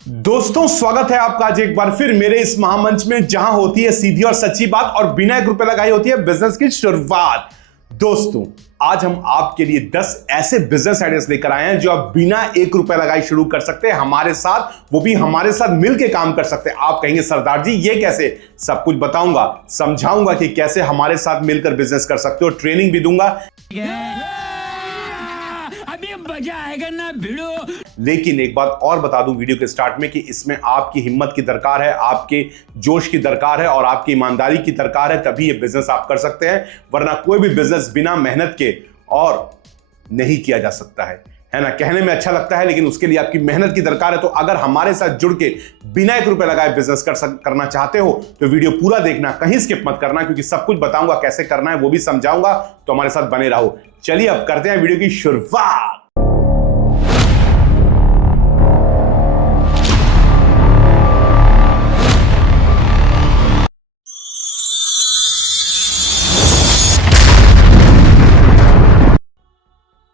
दोस्तों स्वागत है आपका आज एक बार फिर मेरे इस महामंच में, जहां होती है सीधी और सच्ची बात और बिना एक रुपए लगाई होती है बिजनेस की शुरुआत। दोस्तों आज हम आपके लिए 10 ऐसे बिजनेस आइडियाज लेकर आए हैं जो आप बिना एक रुपए लगाए शुरू कर सकते हैं हमारे साथ, वो भी हमारे साथ मिलकर काम कर सकते हैं। आप कहेंगे सरदार जी ये कैसे? सब कुछ बताऊंगा, समझाऊंगा कि कैसे हमारे साथ मिलकर बिजनेस कर सकते हो, ट्रेनिंग भी दूंगा। अभी मजा आएगा ना भिड़ो। लेकिन एक बात और बता दूं वीडियो के स्टार्ट में कि इसमें आपकी हिम्मत की दरकार है, आपके जोश की दरकार है और आपकी ईमानदारी की दरकार है, तभी ये बिजनेस आप कर सकते हैं। वरना कोई भी बिजनेस बिना मेहनत के और नहीं किया जा सकता है ना। कहने में अच्छा लगता है लेकिन उसके लिए आपकी मेहनत की दरकार है। तो अगर हमारे साथ जुड़ के बिना एक रुपए लगाए बिजनेस करना चाहते हो तो वीडियो पूरा देखना, कहीं स्किप मत करना, क्योंकि सब कुछ बताऊंगा कैसे करना है, वो भी समझाऊंगा। तो हमारे साथ बने रहो। चलिए अब करते हैं वीडियो की शुरुआत।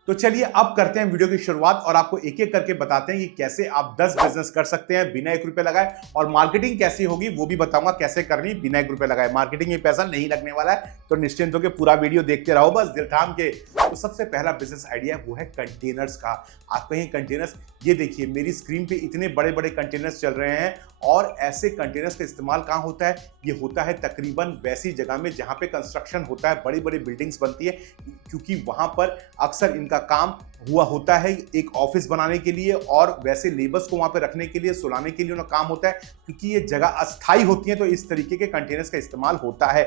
तो चलिए अब करते हैं वीडियो की शुरुआत और आपको एक एक करके बताते हैं कि कैसे आप 10 बिजनेस कर सकते हैं बिना एक रुपए लगाए, और मार्केटिंग कैसी होगी वो भी बताऊंगा कैसे करनी बिना एक रुपए लगाए। मार्केटिंग में पैसा नहीं लगने वाला है, तो निश्चिंत होकर पूरा वीडियो देखते रहो बस दिल थाम के। तो सबसे पहला बिजनेस आइडिया वो है कंटेनर्स का। आप कहें कंटेनर्स, ये देखिए मेरी स्क्रीन पे इतने बड़े बड़े कंटेनर्स चल रहे हैं, और ऐसे कंटेनर्स का इस्तेमाल कहाँ होता है? ये होता है तकरीबन वैसी जगह में जहाँ पे कंस्ट्रक्शन होता है, बड़ी बड़ी बिल्डिंग्स बनती है, क्योंकि वहां पर अक्सर इनका काम हुआ होता है एक ऑफिस बनाने के लिए, और वैसे लेबर्स को वहां पे रखने के लिए, सुलाने के लिए उनका काम होता है। क्योंकि ये जगह अस्थायी होती है तो इस तरीके के कंटेनर्स का इस्तेमाल होता है।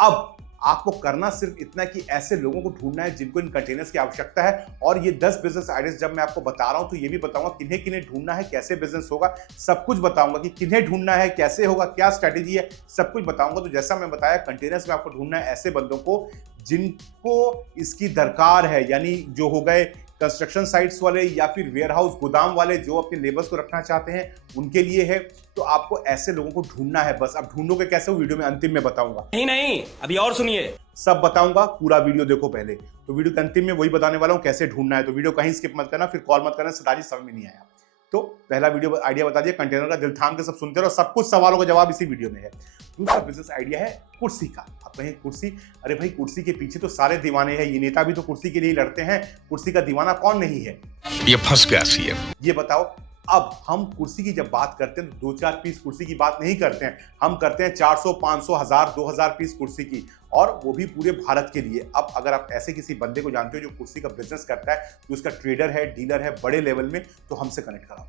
अब आपको करना सिर्फ इतना कि ऐसे लोगों को ढूंढना है जिनको इन कंटेनर्स की आवश्यकता है। और ये 10 बिजनेस आइडियाज जब मैं आपको बता रहा हूं तो ये भी बताऊंगा किन्हें किन्हें ढूंढना है, कैसे बिजनेस होगा, सब कुछ बताऊंगा कि किन्हें ढूंढना है, कैसे होगा, क्या स्ट्रेटेजी है, सब कुछ बताऊंगा। तो जैसा मैं बताया, कंटेनर्स में आपको ढूंढना है ऐसे बंदों को जिनको इसकी दरकार है, यानी जो हो गए कंस्ट्रक्शन साइट्स वाले या फिर वेयरहाउस गोदाम वाले जो अपने लेबर्स को रखना चाहते हैं, उनके लिए है। तो आपको ऐसे लोगों को ढूंढना है बस। अब ढूंढोगे कैसे, वो वीडियो में अंतिम में बताऊंगा। नहीं अभी और सुनिए, सब बताऊंगा, पूरा वीडियो देखो पहले। तो वीडियो के अंतिम में वही बताने वाला हूं कैसे ढूंढना है। तो वीडियो कहीं स्किप मत करना, फिर कॉल मत करना सरदार जी समझ में नहीं आया। तो पहला वीडियो आइडिया बता दिया कंटेनर का, दिल थाम के सब सुनते रहो, सब कुछ सवालों का जवाब इसी वीडियो में है। दूसरा बिजनेस आइडिया है कुर्सी का। आप कहें कुर्सी, अरे भाई कुर्सी के पीछे तो सारे दीवाने हैं, ये नेता भी तो कुर्सी के लिए लड़ते हैं, कुर्सी का दीवाना कौन नहीं है? ये फंस गया सीएम। ये बताओ। अब हम कुर्सी की जब बात करते हैं तो 2-4 पीस कुर्सी की बात नहीं करते हैं, हम करते हैं 400, 500, 1000, 2000 पीस कुर्सी की, और वो भी पूरे भारत के लिए। अब अगर आप ऐसे किसी बंदे को जानते हो जो कुर्सी का बिजनेस करता है, जो उसका ट्रेडर है, डीलर है बड़े लेवल में, तो हमसे कनेक्ट कराओ,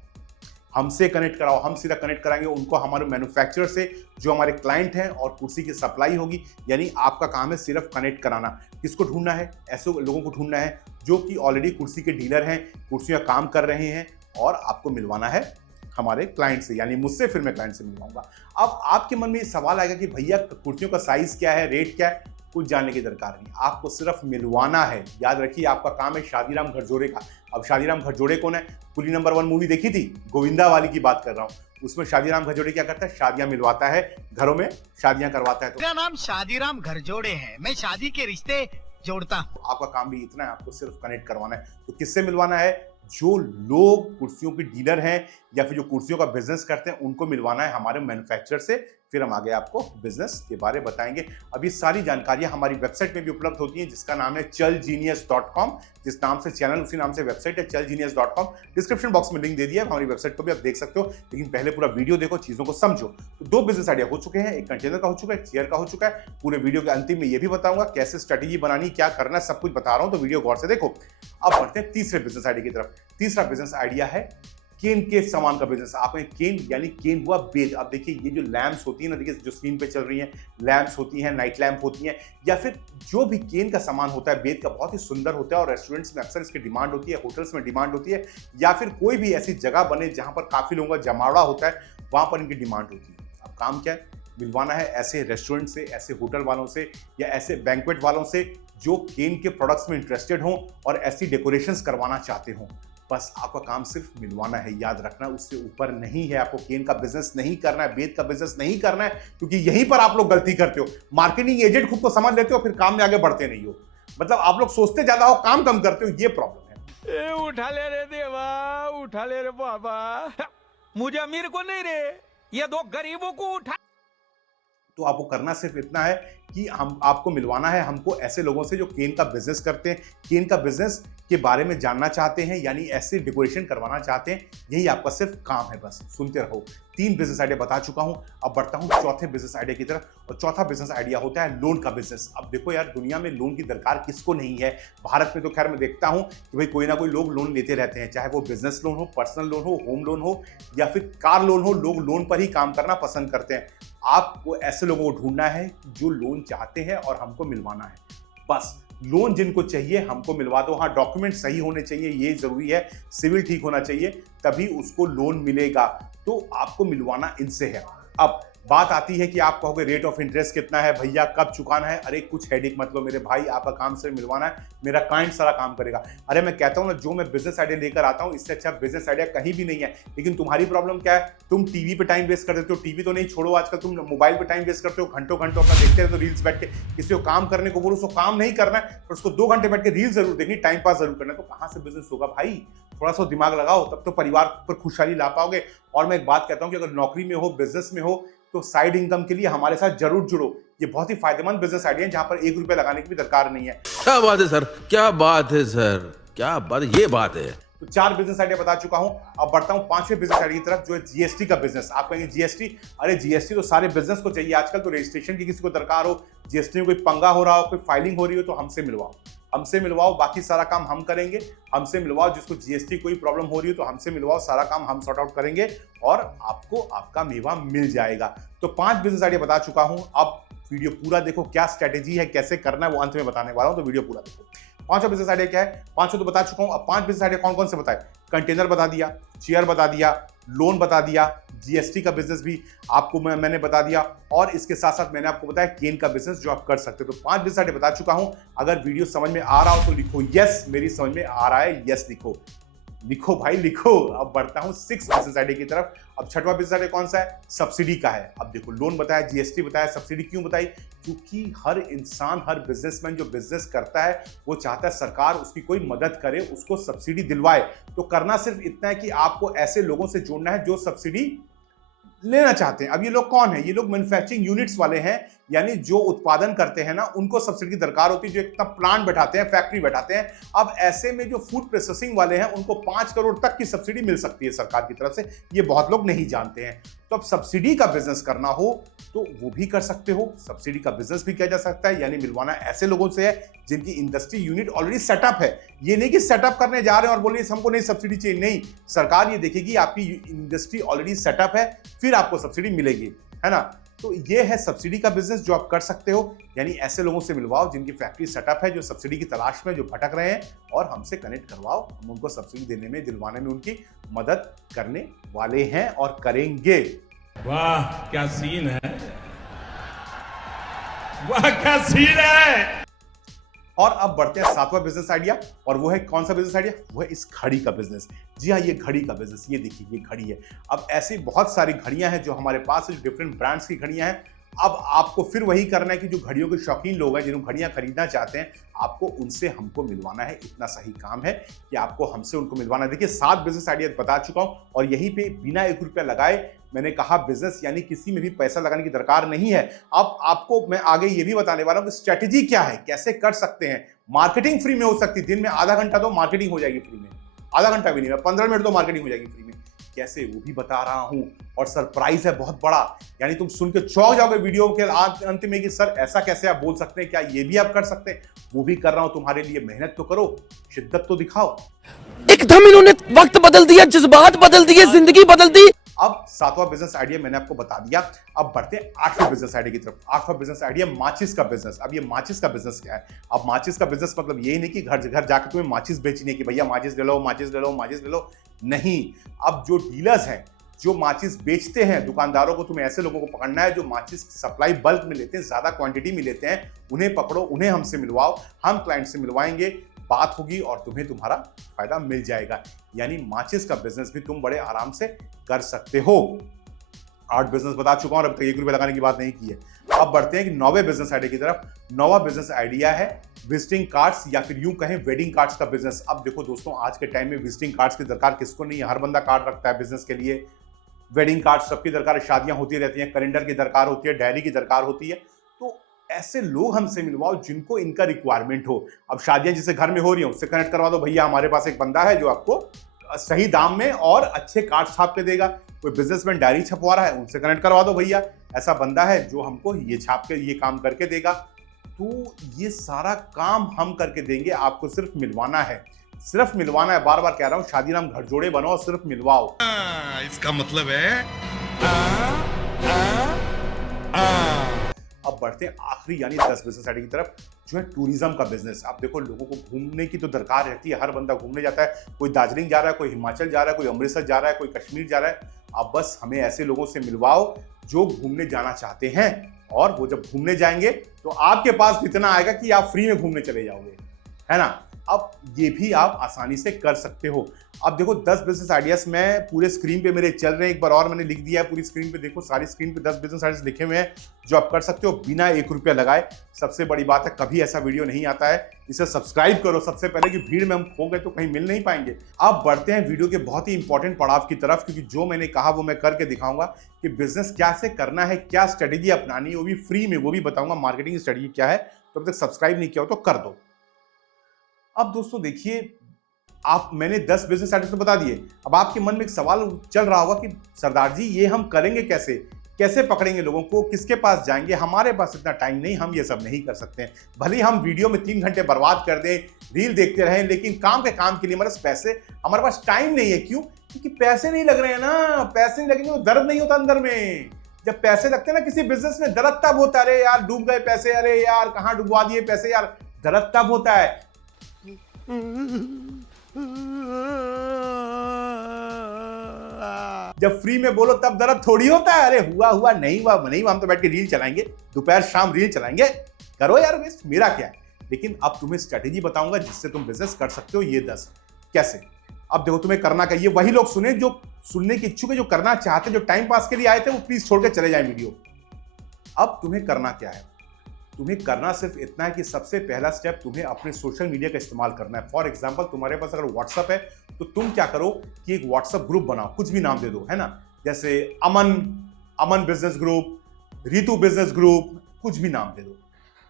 हमसे कनेक्ट कराओ। हम सीधा कनेक्ट कराएंगे उनको हमारे मैन्युफैक्चरर से जो हमारे क्लाइंट हैं, और कुर्सी की सप्लाई होगी। यानी आपका काम है सिर्फ कनेक्ट कराना। किसको ढूंढना है? ऐसे लोगों को ढूंढना है जो कि ऑलरेडी कुर्सी के डीलर हैं, कुर्सियां काम कर रहे हैं, और आपको मिलवाना है हमारे क्लाइंट से, यानी मुझसे, फिर मैं क्लाइंट से मिलवाऊंगा। अब आपके मन में ये सवाल आएगा कि भैया कुर्सियों का साइज क्या है, रेट क्या है? कुछ जानने की दरकार नहीं, आपको सिर्फ मिलवाना है। याद रखिए आपका काम है शादीराम घरजोड़े का। अब शादीराम घरजोड़े कौन है? कुली नंबर 1 मूवी देखी थी, गोविंदा वाली की बात कर रहा हूं। उसमें शादीराम घरजोड़े क्या करता है? शादियां मिलवाता है, घरों में शादियां करवाता है। तो मेरा नाम शादीराम घरजोड़े है, मैं शादी के रिश्ते जोड़ता हूँ। आपका काम भी इतना है, आपको सिर्फ कनेक्ट करवाना है। तो किससे मिलवाना है? जो लोग कुर्सियों के डीलर हैं या फिर जो कुर्सियों का बिजनेस करते हैं, उनको मिलवाना है हमारे मैन्युफैक्चरर से। फिर हम आगे आपको बिजनेस के बारे में बताएंगे। अब ये सारी जानकारियां हमारी वेबसाइट में भी उपलब्ध होती हैं, जिसका नाम है chalgenius.com। जिस नाम से चैनल उसी नाम से वेबसाइट है, chalgenius.com। डिस्क्रिप्शन बॉक्स में लिंक दे दिया है, हमारी वेबसाइट को भी आप देख सकते हो। लेकिन पहले पूरा वीडियो देखो, चीजों को समझो। तो 2 बिजनेस आइडिया हो चुके हैं, एक कंटेनर का हो चुका है, एक चेयर का हो चुका है। पूरे वीडियो के अंतिम में ये भी बताऊंगा कैसे स्ट्रेटेजी बनानी, क्या करना, सब कुछ बता रहा हूं, तो वीडियो गौर से देखो। अब बढ़ते हैं तीसरे बिजनेस आइडिया की तरफ। तीसरा बिजनेस आइडिया है केन के सामान का बिजनेस। आपने केन, यानी केन हुआ बेज। अब देखिए ये जो लैंप्स होती है ना, देखिए जो स्क्रीन पे चल रही हैं, लैंप्स होती हैं, नाइट लैंप होती हैं, या फिर जो भी केन का सामान होता है बेज का, बहुत ही सुंदर होता है, और रेस्टोरेंट्स में अक्सर इसकी डिमांड होती है, होटल्स में डिमांड होती है, या फिर कोई भी ऐसी जगह बने जहां पर काफी लोगों का जमावड़ा होता है, वहां पर इनकी डिमांड होती है। अब काम क्या है? मिलवाना है ऐसे रेस्टोरेंट से, ऐसे होटल वालों से, या ऐसे बैंक्वेट वालों से जो केन के प्रोडक्ट्स में इंटरेस्टेड हों और ऐसी डेकोरेशंस करवाना चाहते हों। बस आपका काम सिर्फ मिलवाना है, याद रखना, उससे ऊपर नहीं है। आपको केन का बिजनेस नहीं करना है, बेद का बिजनेस नहीं करना है, क्योंकि यहीं पर आप लोग गलती करते हो। मार्केटिंग एजेंट खुद को समझ लेते हो, फिर काम में आगे बढ़ते नहीं हो। मतलब आप लोग सोचते ज्यादा हो, काम कम करते हो, ये प्रॉब्लम है। उठा ले रे देवा, उठा ले रे बाबा। मुझे अमीर को नहीं रे, ये दो गरीबों को उठा। तो आपको करना सिर्फ इतना है कि हम आपको मिलवाना है हमको ऐसे लोगों से जो केन का बिजनेस करते हैं, केन का बिजनेस के बारे में जानना चाहते हैं, यानी ऐसे डेकोरेशन करवाना चाहते हैं। यही आपका सिर्फ काम है, बस सुनते रहो। 3 बिजनेस आइडिया बता चुका हूं, अब बढ़ता हूं चौथे बिजनेस आइडिया की तरफ। और चौथा बिजनेस आइडिया होता है लोन का बिजनेस। अब देखो यार, दुनिया में लोन की दरकार किसको नहीं है। भारत में तो खैर मैं देखता हूं कि भाई कोई ना कोई लोग लोन लेते रहते हैं, चाहे वो बिजनेस लोन हो, पर्सनल लोन हो, होम लोन हो या फिर कार लोन हो। लोग लोन पर ही काम करना पसंद करते हैं। आपको ऐसे लोगों को ढूंढना है जो लोन चाहते हैं और हमको मिलवाना है। बस लोन जिनको चाहिए हमको मिलवा दो। हाँ, डॉक्यूमेंट सही होने चाहिए, ये जरूरी है। सिविल ठीक होना चाहिए, तभी उसको लोन मिलेगा। तो आपको मिलवाना इनसे है। अब बात आती है कि आप कहोगे रेट ऑफ इंटरेस्ट कितना है भैया, कब चुकाना है। अरे कुछ हेडेक मत लो मेरे भाई, आपका काम सिर्फ मिलवाना है, मेरा क्लाइंट सारा काम करेगा। अरे मैं कहता हूं ना, जो मैं बिजनेस आइडिया लेकर आता हूं इससे अच्छा बिजनेस आइडिया कहीं भी नहीं है। लेकिन तुम्हारी प्रॉब्लम क्या है, तुम टीवी पे टाइम वेस्ट कर देते हो। टीवी तो नहीं छोड़ो, आजकल तुम मोबाइल पे टाइम वेस्ट करते हो, घंटों घंटों अपना देखते रहते हो रील्स बैठ के। किसी को काम करने को बोलो, उसको काम नहीं करना है, पर उसको 2 घंटे बैठ के रील्स जरूर देखनी, टाइम पास जरूर करना है। तो कहां से बिजनेस होगा भाई? थोड़ा सा दिमाग लगाओ, तब तो परिवार पर खुशहाली ला पाओगे। और मैं एक बात कहता हूं कि अगर नौकरी में हो, बिजनेस में हो, तो साइड इनकम के लिए हमारे साथ जरूर जुड़ो। ये बहुत ही फायदेमंद बिजनेस आइडिया है, जहां पर 1 रुपया लगाने की भी दरकार नहीं है। क्या बात है सर, क्या बात है सर, क्या बात, ये बात है। तो 4 बिजनेस आइडिया बता चुका हूं, अब बढ़ता हूं 5वें बिजनेस आइडिया की तरफ, जो है जीएसटी का बिजनेस। आप कहेंगे जीएसटी, अरे जीएसटी तो सारे बिजनेस को चाहिए आजकल। तो रजिस्ट्रेशन की किसी को दरकार हो, जीएसटी में कोई पंगा हो रहा हो, कोई फाइलिंग हो रही हो, तो हमसे मिलवाओ, बाकी सारा काम हम करेंगे। हमसे मिलवाओ, जिसको जीएसटी कोई प्रॉब्लम हो रही हो तो हमसे मिलवाओ, सारा काम हम सॉर्ट आउट करेंगे और आपको आपका मेवा मिल जाएगा। तो 5 बिजनेस आइडिया बता चुका हूं। अब वीडियो पूरा देखो, क्या स्ट्रेटेजी है, कैसे करना है, वो अंत में बताने वाला हूं, तो वीडियो पूरा देखो। 5वां बिजनेस आइडिया क्या है, 5 तो बता चुका हूं। अब 5 बिजनेस आइडिया कौन कौन से बताए? कंटेनर बता दिया, चेयर बता दिया, लोन बता दिया, जीएसटी का बिजनेस भी आपको मैंने बता दिया, और इसके साथ साथ मैंने आपको बताया केन का बिजनेस जो आप कर सकते हो। तो 5 बिजनेस आइडिया बता चुका हूं। अगर वीडियो समझ में आ रहा हो तो लिखो यस, मेरी समझ में आ रहा है, यस लिखो भाई लिखो। अब बढ़ता हूं 6 बिजनेस आइडिया की तरफ। अब 6वां बिजनेस आइडिया कौन सा है? सब्सिडी का है। अब देखो, लोन बताया, जीएसटी बताया, सब्सिडी क्यों बताई? क्योंकि हर इंसान, हर बिजनेसमैन जो बिजनेस करता है वो चाहता है सरकार उसकी कोई मदद करे, उसको सब्सिडी दिलवाए। तो करना सिर्फ इतना है कि आपको ऐसे लोगों से जोड़ना है जो सब्सिडी लेना चाहते हैं। अब ये लोग कौन है? ये लोग मैन्युफैक्चरिंग यूनिट्स वाले हैं, यानी जो उत्पादन करते हैं ना, उनको सब्सिडी की दरकार होती है, जो इतना प्लांट बैठाते हैं, फैक्ट्री बैठाते हैं। अब ऐसे में जो फूड प्रोसेसिंग वाले हैं उनको 5 करोड़ तक की सब्सिडी मिल सकती है सरकार की तरफ से। ये बहुत लोग नहीं जानते हैं। तो अब सब्सिडी का बिजनेस करना हो तो वो भी कर सकते हो, सब्सिडी का बिजनेस भी किया जा सकता है। यानी मिलवाना ऐसे लोगों से है जिनकी इंडस्ट्री यूनिट ऑलरेडी सेटअप है। ये नहीं कि सेटअप करने जा रहे हैं और बोलिए हमको नहीं सब्सिडी चाहिए, नहीं। सरकार ये देखेगी आपकी इंडस्ट्री ऑलरेडी सेटअप है, फिर आपको सब्सिडी मिलेगी, है ना। तो ये है सब्सिडी का बिजनेस जो आप कर सकते हो। यानी ऐसे लोगों से मिलवाओ जिनकी फैक्ट्री सेटअप है, जो सब्सिडी की तलाश में, जो भटक रहे हैं, और हमसे कनेक्ट करवाओ। हम उनको सब्सिडी देने में, दिलवाने में उनकी मदद करने वाले हैं और करेंगे। वाह क्या सीन है, वाह क्या सीन है। और अब बढ़ते हैं 7वां बिजनेस आइडिया, और वो है कौन सा बिजनेस आइडिया? वो है इस घड़ी का बिजनेस। जी हाँ, ये घड़ी का बिजनेस, ये देखिए ये घड़ी है। अब ऐसी बहुत सारी घड़ियां हैं जो हमारे पास है, जो डिफरेंट ब्रांड्स की घड़ियां हैं। अब आपको फिर वही करना है कि जो घड़ियों के शौकीन लोग हैं, जिन्होंने घड़ियां खरीदना चाहते हैं, आपको उनसे हमको मिलवाना है। इतना सही काम है कि आपको हमसे उनको मिलवाना है। देखिए 7 बिजनेस आइडिया बता चुका हूं, और यहीं पे बिना 1 रुपया लगाए मैंने कहा बिजनेस, यानी किसी में भी पैसा लगाने की दरकार नहीं है। अब आपको मैं आगे ये भी बताने वाला हूं कि स्ट्रेटेजी क्या है, कैसे कर सकते हैं। मार्केटिंग फ्री में हो सकती है, दिन में आधा घंटा तो मार्केटिंग हो जाएगी फ्री में, आधा घंटा भी नहीं, 15 मिनट तो मार्केटिंग हो जाएगी फ्री में। कैसे, वो भी बता रहा हूं, और सरप्राइज है बहुत बड़ा। यानी तुम सुन के चौंक जाओगे वीडियो के अंत में कि सर ऐसा कैसे आप बोल सकते हैं, क्या ये भी आप कर सकते हैं? वो भी कर रहा हूं तुम्हारे लिए। मेहनत तो करो, शिद्दत तो दिखाओ। एकदम इन्होंने वक्त बदल दिया, जज्बात बदल दिए, जिंदगी बदल दी। अब 7वां बिजनेस आइडिया मैंने आपको बता दिया। अब बढ़ते हैं 8वें बिजनेस आइडिया की तरफ। 8वां बिजनेस आइडिया माचिस का बिजनेस। अब ये माचिस का बिजनेस क्या है? अब माचिस का बिजनेस मतलब यही नहीं कि घर घर जाकर तुम्हें माचिस बेचनी है कि भैया माचिस ले लो, माचिस ले लो, माचिस ले लो। नहीं, अब जो डीलर्स हैं, जो माचिस बेचते हैं, दुकानदारों को, तुम्हें ऐसे लोगों को पकड़ना है जो माचिस सप्लाई बल्क में लेते हैं, ज्यादा क्वांटिटी में लेते हैं। उन्हें पकड़ो, उन्हें हमसे मिलवाओ, हम क्लाइंट से मिलवाएंगे, बात होगी और तुम्हें तुम्हारा फायदा मिल जाएगा। यानी माचिस का बिजनेस भी तुम बड़े आराम से कर सकते हो। 8 बिजनेस बता चुका हूं और अब तक 1 रुपया लगाने की बात नहीं की है। अब बढ़ते हैं कि 9वें बिजनेस आइडिया की तरफ। 9वां बिजनेस आइडिया है विजिटिंग कार्ड्स, या फिर यूं कहें वेडिंग कार्ड्स का बिजनेस। अब देखो दोस्तों, आज के टाइम में विजिटिंग कार्ड्स की दरकार किसको नहीं है? हर बंदा कार्ड रखता है बिजनेस के लिए। वेडिंग कार्ड सबकी दरकार है, शादियां होती रहती हैं, कैलेंडर की दरकार होती है, डायरी की दरकार होती है। तो ऐसे लोग हमसे मिलवाओ जिनको इनका रिक्वायरमेंट हो। अब शादियां जिसे घर में हो रही हैं उससे कनेक्ट करवा दो, भैया हमारे पास एक बंदा है जो आपको सही दाम में और अच्छे कार्ड छाप के देगा। कोई बिजनेसमैन डायरी छपवा रहा है, उनसे कनेक्ट करवा दो, भैया ऐसा बंदा है जो हमको ये छाप के ये काम करके देगा। तो ये सारा काम हम करके देंगे, आपको सिर्फ मिलवाना है, सिर्फ मिलवाना है। बार बार कह रहा हूं, शादी नाम घर जोड़े बनो और सिर्फ मिलवाओ। इसका मतलब है अब बढ़ते हैं आखिरी यानी 10 बिजनेस आइडिया की तरफ, जो है टूरिज्म का बिजनेस। आप देखो, लोगों को घूमने की तो दरकार रहती है, हर बंदा घूमने जाता है, कोई दार्जिलिंग जा रहा है, कोई हिमाचल जा रहा है, कोई अमृतसर जा रहा है, कोई कश्मीर जा रहा है। अब बस हमें ऐसे लोगों से मिलवाओ जो घूमने जाना चाहते हैं, और वो जब घूमने जाएंगे तो आपके पास इतना आएगा कि आप फ्री में घूमने चले जाओगे, है ना। अब ये भी आप आसानी से कर सकते हो। अब देखो 10 बिजनेस आइडियाज में पूरे स्क्रीन पे मेरे चल रहे हैं, एक बार और मैंने लिख दिया है पूरी स्क्रीन पे, देखो सारी स्क्रीन पे 10 बिजनेस आइडियाज लिखे हुए हैं जो आप कर सकते हो बिना 1 रुपया लगाए। सबसे बड़ी बात है, कभी ऐसा वीडियो नहीं आता है, इसे सब्सक्राइब करो सबसे पहले, कि भीड़ में हम खो गए तो कहीं मिल नहीं पाएंगे। अब बढ़ते हैं वीडियो के बहुत ही इंपॉर्टेंट पड़ाव की तरफ, क्योंकि जो मैंने कहा वो मैं करके दिखाऊंगा कि बिजनेस क्या से करना है, क्या स्ट्रेटेजी अपनानी है, वो भी फ्री में, वो भी बताऊंगा मार्केटिंग स्ट्रेटेजी क्या है। तो अब तक सब्सक्राइब नहीं किया हो तो कर दो। अब दोस्तों देखिए, मैंने 10 बिजनेस आइडियाज तो बता दिए। अब आपके मन में एक सवाल चल रहा होगा कि सरदार जी ये हम करेंगे कैसे, कैसे पकड़ेंगे लोगों को, किसके पास जाएंगे, हमारे पास इतना टाइम नहीं, हम ये सब नहीं कर सकते हैं। भले ही हम वीडियो में 3 घंटे बर्बाद कर दें, रील देखते रहें, लेकिन काम के काम के लिए हमारे पास टाइम नहीं है। क्यों? क्योंकि पैसे नहीं लग रहे हैं ना। पैसे नहीं लगेंगे तो दर्द नहीं होता अंदर में। जब पैसे लगते हैं ना किसी बिजनेस में, दर्द तब होता है, अरे यार डूब गए पैसे, अरे यार कहाँ डुबवा दिए पैसे, यार दर्द तब होता है। जब फ्री में बोलो तब दर्द थोड़ी होता है, अरे हुआ नहीं हुआ, हम तो बैठ के रील चलाएंगे, दोपहर शाम रील चलाएंगे, करो यार वेस्ट, मेरा क्या है। लेकिन अब तुम्हें स्ट्रेटेजी बताऊंगा जिससे तुम बिजनेस कर सकते हो। ये 10 कैसे। अब देखो तुम्हें करना क्या, ये वही लोग सुने जो सुनने के इच्छुक है, जो करना चाहते, जो टाइम पास के लिए आए थे, वो प्लीज छोड़ के चले जाए वीडियो। अब तुम्हें करना क्या है, तुम्हें करना सिर्फ इतना है कि सबसे पहला स्टेप तुम्हें अपने सोशल मीडिया का इस्तेमाल करना है। फॉर एग्जांपल, तुम्हारे पास अगर व्हाट्सएप है तो तुम क्या करो कि एक व्हाट्सएप ग्रुप बनाओ, कुछ भी नाम दे दो, है ना, जैसे Aman business group, Ritu business group, कुछ भी नाम दे दो।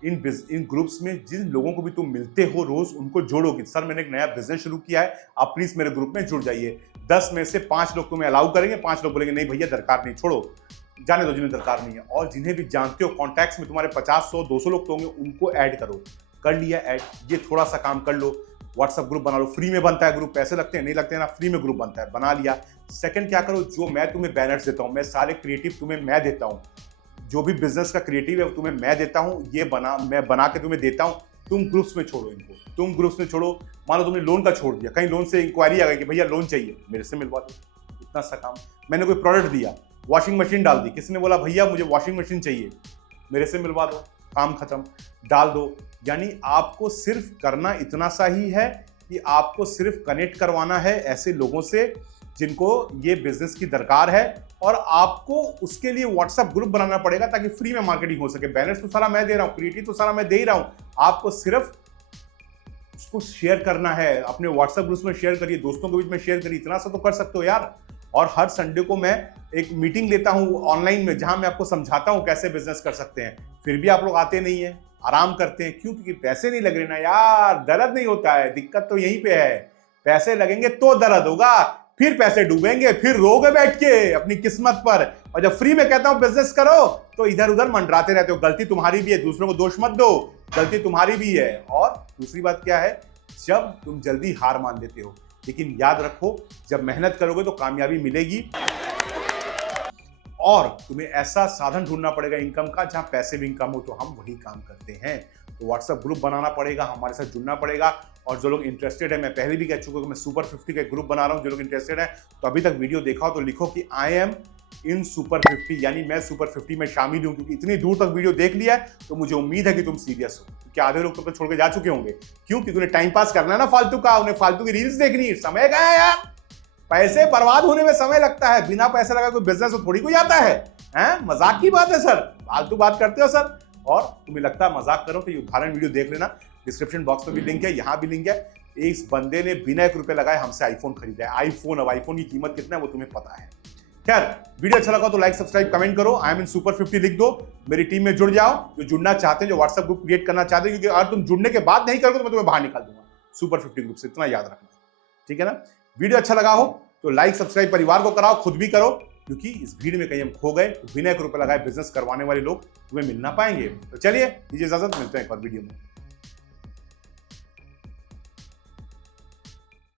इन ग्रुप्स में जिन लोगों को भी तुम मिलते हो रोज, उनको जोड़ो कि सर मैंने एक नया बिजनेस शुरू किया है, आप प्लीज मेरे ग्रुप में जुड़ जाइए। 10 में से 5 लोग तुम्हें अलाउ करेंगे, 5 लोग बोलेंगे नहीं भैया दरकार नहीं, छोड़ो, जाने दो जिन्हें दरकार नहीं है। और जिन्हें भी जानते हो कॉन्टैक्ट्स में तुम्हारे 50, 100, 200 लोग तो होंगे, उनको ऐड करो। कर लिया ऐड, ये थोड़ा सा काम कर लो, व्हाट्सएप ग्रुप बना लो, फ्री में बनता है ग्रुप, पैसे लगते हैं नहीं लगते हैं ना, फ्री में ग्रुप बनता है, बना लिया। सेकंड क्या करो, जो मैं तुम्हें बैनर्स देता हूं, मैं सारे क्रिएटिव तुम्हें मैं देता हूं, जो भी बिजनेस का क्रिएटिव है वो तुम्हें मैं देता हूं, मैं बना के तुम्हें देता हूं, तुम ग्रुप्स में छोड़ो इनको, तुम ग्रुप्स में छोड़ो। मान लो तुमने लोन का छोड़ दिया, कहीं लोन से इंक्वायरी आ गई कि भैया लोन चाहिए, मेरे से मिलवा दो, इतना सा काम। मैंने कोई प्रोडक्ट दिया, वॉशिंग मशीन डाल दी, किसी ने बोला भैया मुझे वॉशिंग मशीन चाहिए, मेरे से मिलवा दो, काम खत्म, डाल दो। यानी आपको सिर्फ करना इतना सा ही है कि आपको सिर्फ कनेक्ट करवाना है ऐसे लोगों से जिनको ये बिजनेस की दरकार है, और आपको उसके लिए व्हाट्सएप ग्रुप बनाना पड़ेगा ताकि फ्री में मार्केटिंग हो सके। बैनर्स तो सारा मैं दे रहा हूं, क्रिएटिव तो सारा मैं दे ही रहा हूं, आपको सिर्फ उसको शेयर करना है, अपने व्हाट्सएप ग्रुप में शेयर करिए, दोस्तों के बीच में शेयर करिए, इतना सा तो कर सकते हो यार। और हर संडे को मैं एक मीटिंग लेता हूं ऑनलाइन में, जहां मैं आपको समझाता हूं कैसे बिजनेस कर सकते हैं। फिर भी आप लोग आते नहीं है, आराम करते हैं। क्यों? क्योंकि पैसे नहीं लग रहे ना यार, दर्द नहीं होता है, दिक्कत तो यहीं पे है। पैसे लगेंगे तो दर्द होगा, फिर पैसे डूबेंगे, फिर रोगे बैठ के अपनी किस्मत पर। और जब फ्री में कहता हूं बिजनेस करो तो इधर उधर मंडराते रहते हो। गलती तुम्हारी भी है, दूसरों को दोष मत दो, गलती तुम्हारी भी है। और दूसरी बात क्या है, जब तुम जल्दी हार मान लेते हो, लेकिन याद रखो जब मेहनत करोगे तो कामयाबी मिलेगी। और तुम्हें ऐसा साधन ढूंढना पड़ेगा इनकम का जहां पैसिव इनकम हो, तो हम वही काम करते हैं। तो व्हाट्सएप ग्रुप बनाना पड़ेगा, हमारे साथ जुड़ना पड़ेगा। और जो लोग इंटरेस्टेड है, मैं पहले भी कह चुका हूं कि मैं सुपर 50 का ग्रुप बना रहा हूं, जो लोग इंटरेस्टेड है तो अभी तक वीडियो देखा हो तो लिखो कि आई एम इन सुपर 50, यानी मैं सुपर 50 में शामिल हूं। क्योंकि इतनी दूर तक वीडियो देख लिया है तो मुझे उम्मीद है कि तुम सीरियस हो, क्योंकि आधे लोग तो छोड़ के जा चुके होंगे। क्यों? क्योंकि उन्हें टाइम पास करना है ना फालतू का, उन्हें फालतू की रील्स देखनी है। समय का है यार, पैसे बर्बाद होने में समय लगता है, बिना पैसे लगा कोई बिजनेस तो थोड़ी कोई आता है। मजाक की बात है सर, फालतू बात करते हो सर। और तुम्हें लगता है मजाक करो तो ये उदाहरण वीडियो देख लेना, डिस्क्रिप्शन बॉक्स में भी लिंक है, यहाँ भी लिंक है। इस बंदे ने बिना 1 रुपये लगाए हमसे आईफोन खरीदा है। आईफोन, अब आईफोन की कीमत कितना है वो तुम्हें पता है। खैर, वीडियो अच्छा लगा तो लाइक सब्सक्राइब कमेंट करो। आई एम इन सुपर 50 लिख दो, मेरी टीम में जुड़ जाओ जो जुड़ना चाहते हैं, जो व्हाट्सएप ग्रुप क्रिएट करना चाहते हैं, क्योंकि अगर तुम जुड़ने के बाद नहीं करोगे तो मैं तुम्हें बाहर निकाल दूंगा सुपर 50 ग्रुप से, इतना याद रखना। ठीक है ना? वीडियो अच्छा लगा हो तो लाइक सब्सक्राइब परिवार को कराओ, खुद भी करो, क्योंकि इस भीड़ में कहीं हम खो गए तो बिना ₹1 लगाए बिजनेस करवाने वाले लोग तुम्हें मिल ना पाएंगे। तो चलिए, दीजिए इजाजत, मिलते हैं एक और वीडियो में।